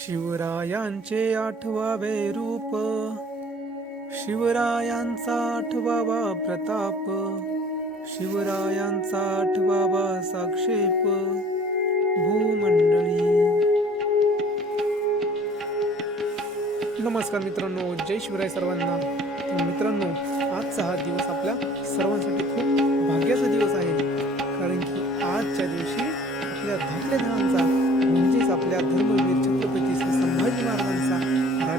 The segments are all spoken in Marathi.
शिवरायांचे आठवावे रूप शिवरायांचा आठवावा प्रताप शिवरायांचा आठवावा साक्षेप भूमंडळी. नमस्कार मित्रांनो जय शिवराय सर्वांना. मित्रांनो आजचा हा दिवस आपल्या सर्वांसाठी खूप भाग्याचा दिवस आहे. कारण की आजच्या दिवशी आपल्या धाकल्या धनांचा म्हणजेच आपल्या धर्म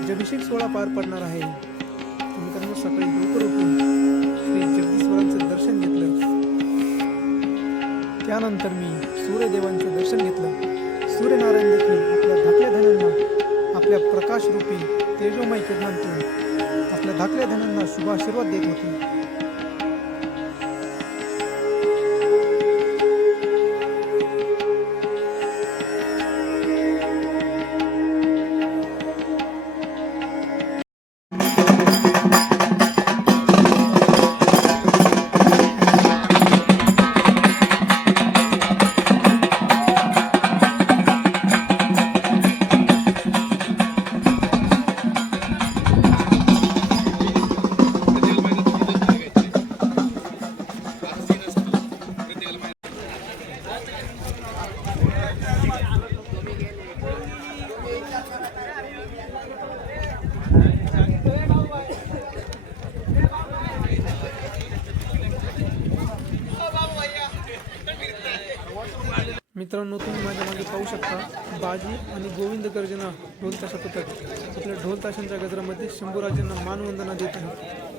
राज्याभिषेक सोहळा पार पडणार आहे. मित्रांनो सकाळी लवकर उठून श्री जगदीश्वरांचं दर्शन घेतलं. त्यानंतर मी सूर्यदेवांचं दर्शन घेतलं. सूर्यनारायण देखील आपल्या धाकल्या धनांना आपल्या प्रकाशरूपी तेजोमय किरणांतून आपल्या धाकल्या धनांना शुभाशीर्वाद देत होते. मित्रांनो तुम्ही माझ्या मागे पाहू शकता बाजी आणि गोविंद गर्जना ढोल ताशा पथक. आपल्या ढोल ताशांच्या गजरामध्ये शंभूराजांना मानवंदना देत आहे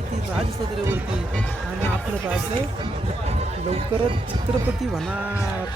आहे ती राजसदरेवरती आणि आपलं राज लवकरच छत्रपती होणार.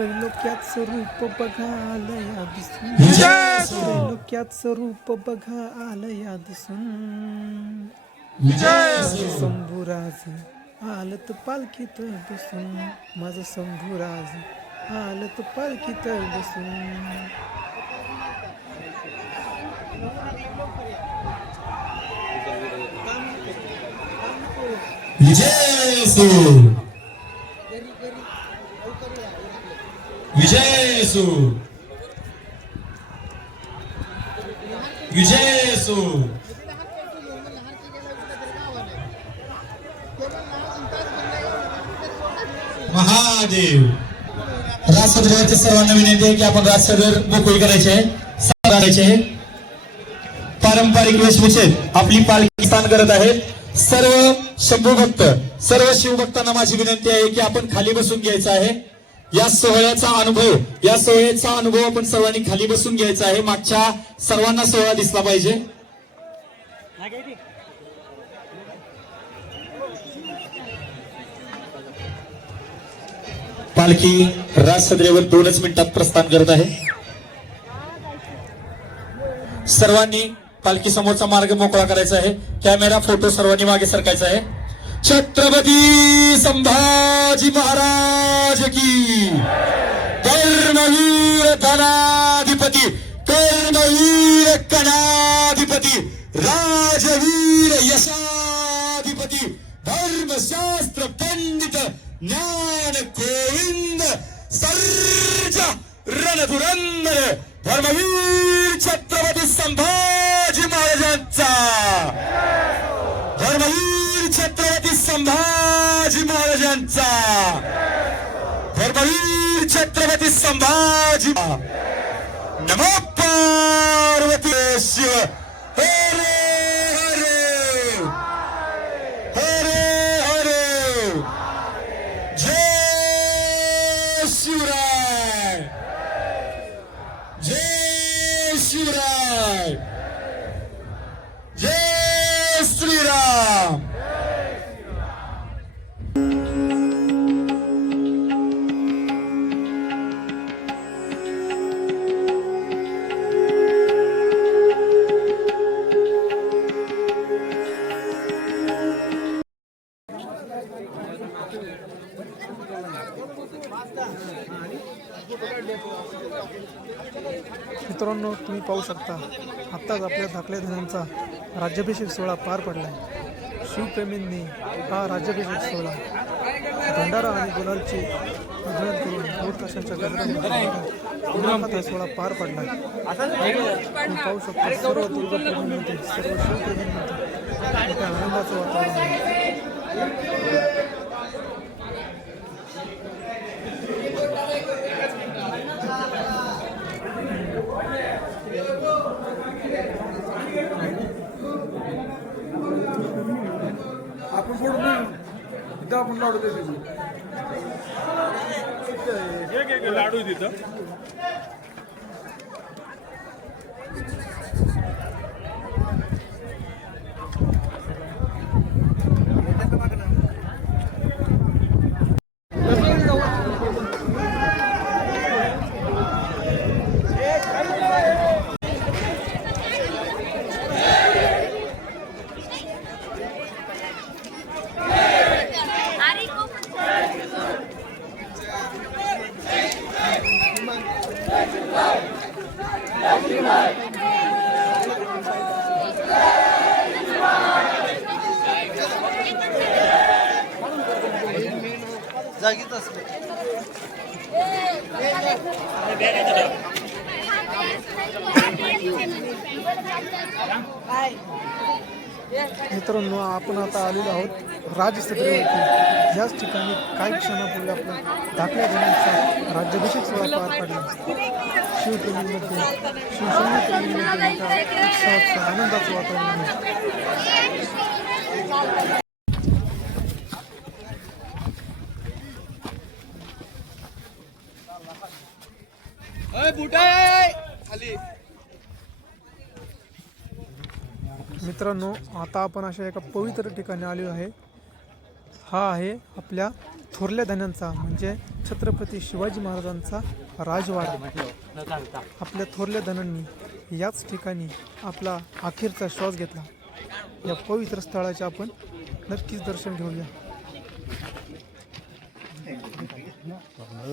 त्रैलोक्यात स्वरूप बघा आलया दिसून त्रैलोक्यात स्वरूप बघा आलया दिसून शंभूराज आलत पालखीत बसून. माझं शंभूराज आलत पालखीत बसून. विजय! असो विजय महादेव. राजसदराच्या सर्वांना विनंती आहे की आपण राजसदर मोकळी करायचे आहे. करायचे आहे. पारंपरिक वेशभूषेत आपली पालखी स्थान करत आहेत सर्व शंभू भक्त सर्व शिवभक्तांना माझी विनंती आहे की आपण खाली बसून घ्यायचं आहे. या सोहळ्याचा अनुभव या सोहळ्याचा अनुभव आपण सर्वांनी खाली बसून घ्यायचा आहे. मागच्या सर्वांना सोहळा दिसला पाहिजे. पालखी राज सदरेवर दोनच मिनिटात प्रस्थान करत आहे. सर्वांनी पालखी समोरचा मार्ग मोकळा करायचा आहे. कॅमेरा फोटो सर्वांनी मागे सरकायचा आहे. छत्रपती संभाजी महाराज की। कर्णवीर धनाधिपती कर्णवीर कणाधिपती राजवीर यशाधिपती धर्मशास्त्र पंडित ज्ञान गोविंद सर्ज रणधुरंदर धर्मवीर छत्रपती संभाजी महाराजांचा। धर्मवीर संभाजी महाराजांचा. धर्मवीर छत्रपती संभाजी नमो पार्वती शिव. हरे हरे. हरे हरे. जय शिवराय. जय शिवराय. मित्रांनो तुम्ही पाहू शकता आत्ताच आपल्या धाकल्या धनांचा राज्याभिषेक सोहळा पार पडलाय. शिवप्रेमींनी हा राज्याभिषेक सोहळा भंडारा आणि गुलालची अध्ययन करून दूर ताशांच्या सोहळा पार पडला तुम्ही पाहू शकता सर्व दुर्गप्रेमींमध्ये सर्व शिवप्रेमींमध्ये मोठ्या आनंदाचं वातावरण आहे. आपण सोडून देऊ इथं आपण लाडू देतो लाडू तिथं. मित्रांनो आपण आता आलेलो आहोत राजसत्रेवरती याच ठिकाणी काही क्षणापूर्वी आपला दाखल्या देण्याचा राज्याभिषेक सोहळा पार पडला शिवप्रेमींमध्ये शिवसैनिकप्रेमींमध्ये मोठा आनंदाचं वातावरण आहे. खाली. मित्रांनो आता आपण अशा एका पवित्र ठिकाणी आलो आहे. हा आहे आपल्या थोरल्या धन्यांचा म्हणजे छत्रपती शिवाजी महाराजांचा राजवाडा. आपल्या थोरल्या धनांनी याच ठिकाणी आपला अखेरचा श्वास घेतला. या पवित्र स्थळाचे आपण नक्कीच दर्शन घेऊया.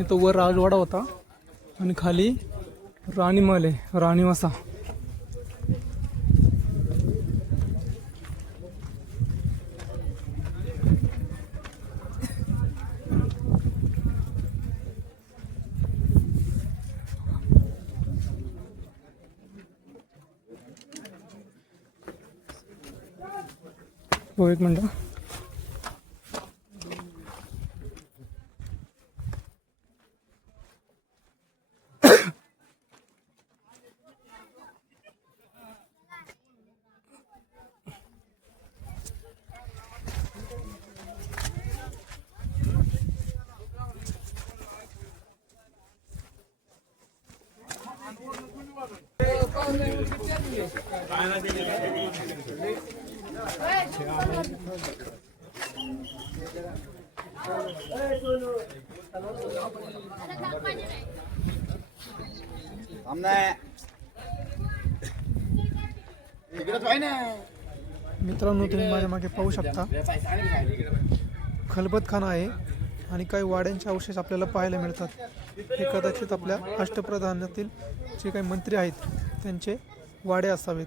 इथं वर राजवाडा होता आणि खाली राणीमहल आहे राणीवासा. हो एक मिनटं मित्रांनो तुम्ही माझ्या मागे पाहू शकता. खलबतखाना आहे आणि काही वाड्यांचे अवशेष आपल्याला पाहायला मिळतात. हे कदाचित आपल्या अष्टप्रधानातील जे काही मंत्री आहेत त्यांचे वाडे असावेत.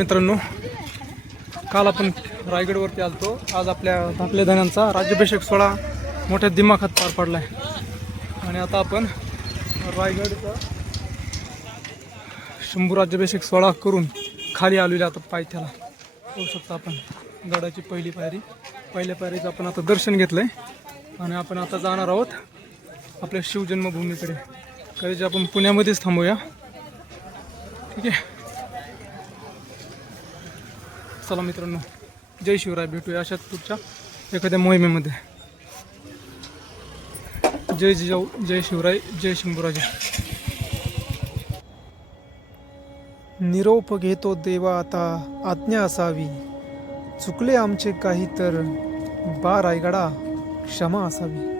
मित्रांनो काल आपण रायगडवरती आलतो. आज आपल्या आपल्या धन्यांचा राज्याभिषेक सोहळा मोठ्या दिमाखात पार पडला आहे आणि आता आपण रायगडचा शंभू राज्याभिषेक सोहळा करून खाली आलेले आता पायथ्याला. होऊ शकता आपण गडाची पहिली पायरी. पहिल्या पायरीचं आपण आता दर्शन घेतलं आहे आणि आपण आता जाणार आहोत आपल्या शिवजन्मभूमीकडे. कधीच आपण पुण्यामध्येच थांबूया. ठीक आहे? चला मित्रांनो जय शिवराय भेटूया अशाच पुढच्या एखाद्या मोहिमेमध्ये. जय जिजाऊ जय शिवराय जय शंभूराजे. निरोप घेतो देवा आता आज्ञा असावी. चुकले आमचे काही तर बा रायगडा क्षमा असावी.